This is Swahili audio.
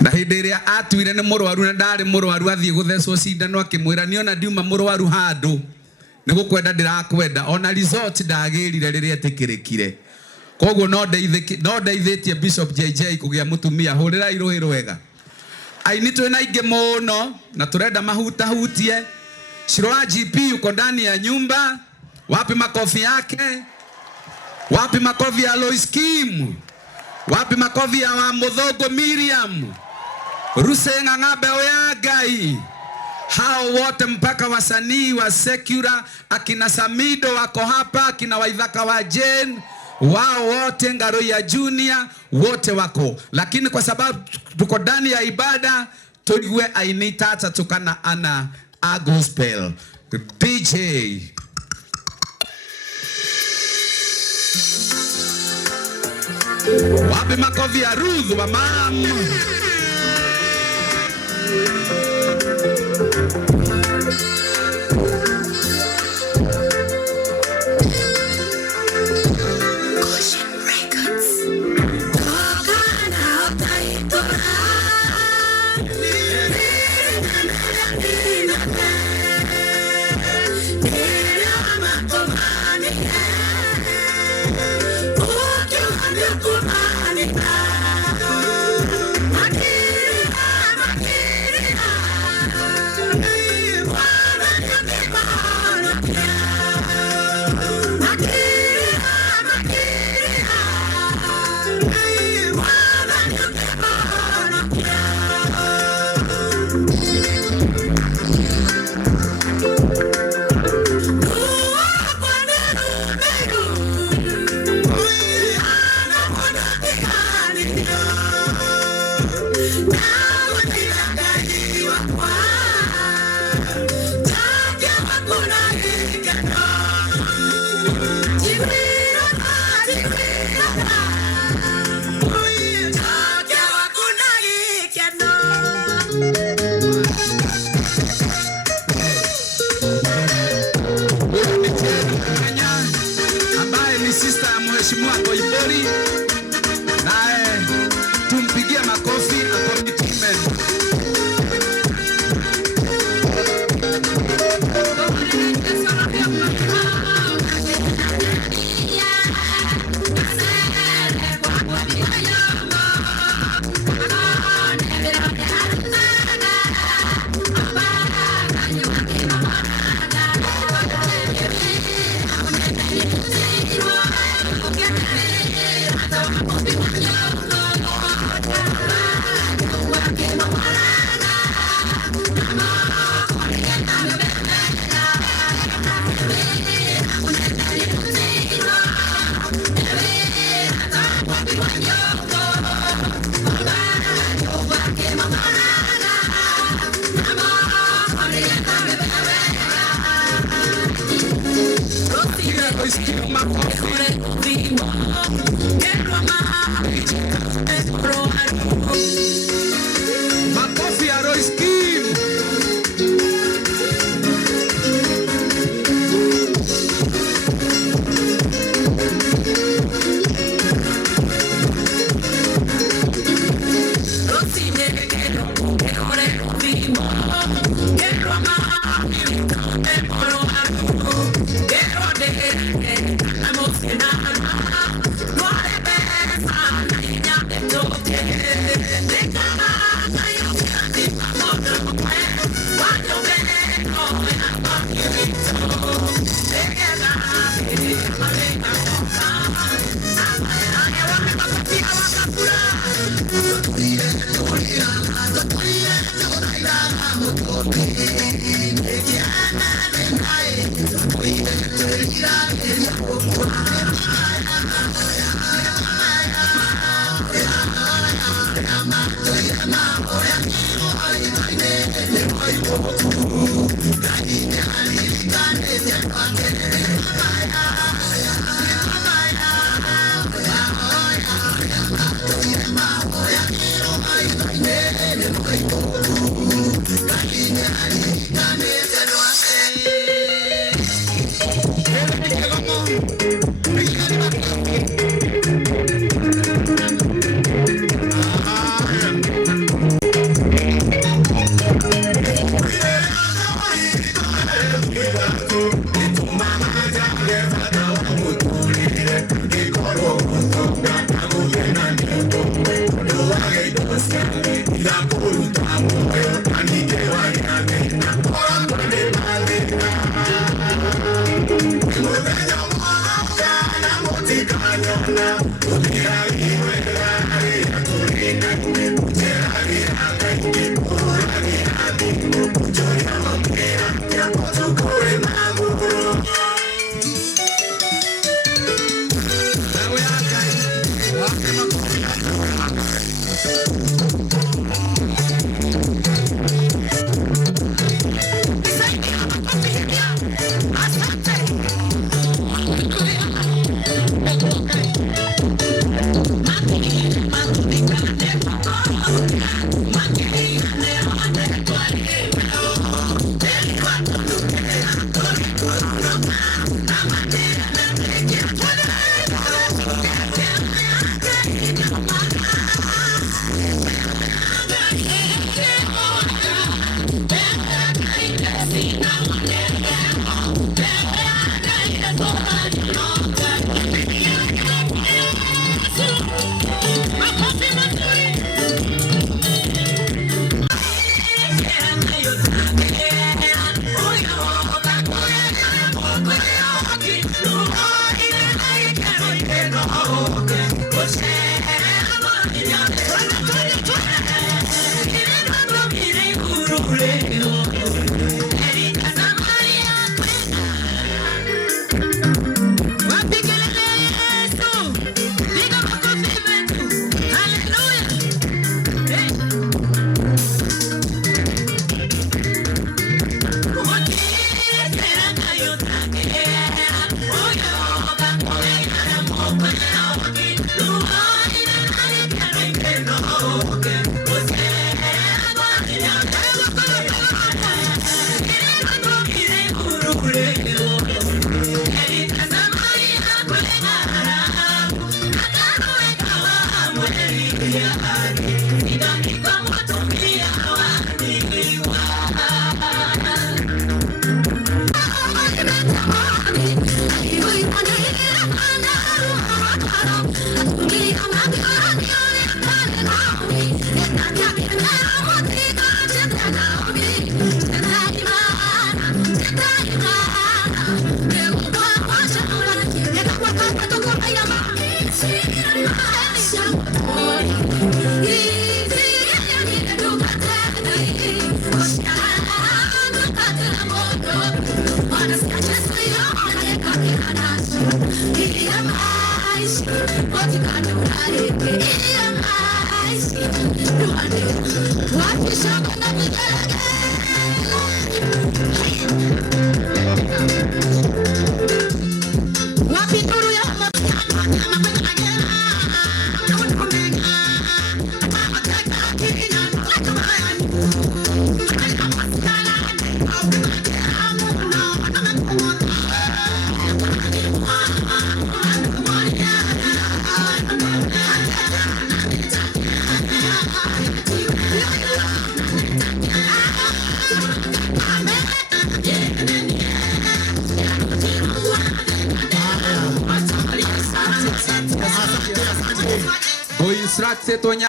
Na hindi ria atuire ni murwaru na ndari murwaru athie guthecwo cindano akimwira niona ndiuma murwaru handu ni gukwenda ndirakwenda ona result ndagirire riria etikirikire koguo no ndeithitie Bishop JJ kugia mutumia hurira iruhi rwega aini twina ingi muno na turenda mahuta hutie Shirwa GP uko ndani ya nyumba wapi makofi yake wapi makofi ya Lois Kim wapi makofi ya Muthogo Miriam Rusenga Ng'ambe ya Ngai hao wote mpaka wasanii wa Secular akina Samido wako hapa akina Waithaka wa Jane wao wote Ngaro ya Junior wote wako lakini kwa sababu tuko ndani ya ibada tuiwe aini tata tukana ana a gospel DJ wapi makofi ya Ruth wa mama Go instruct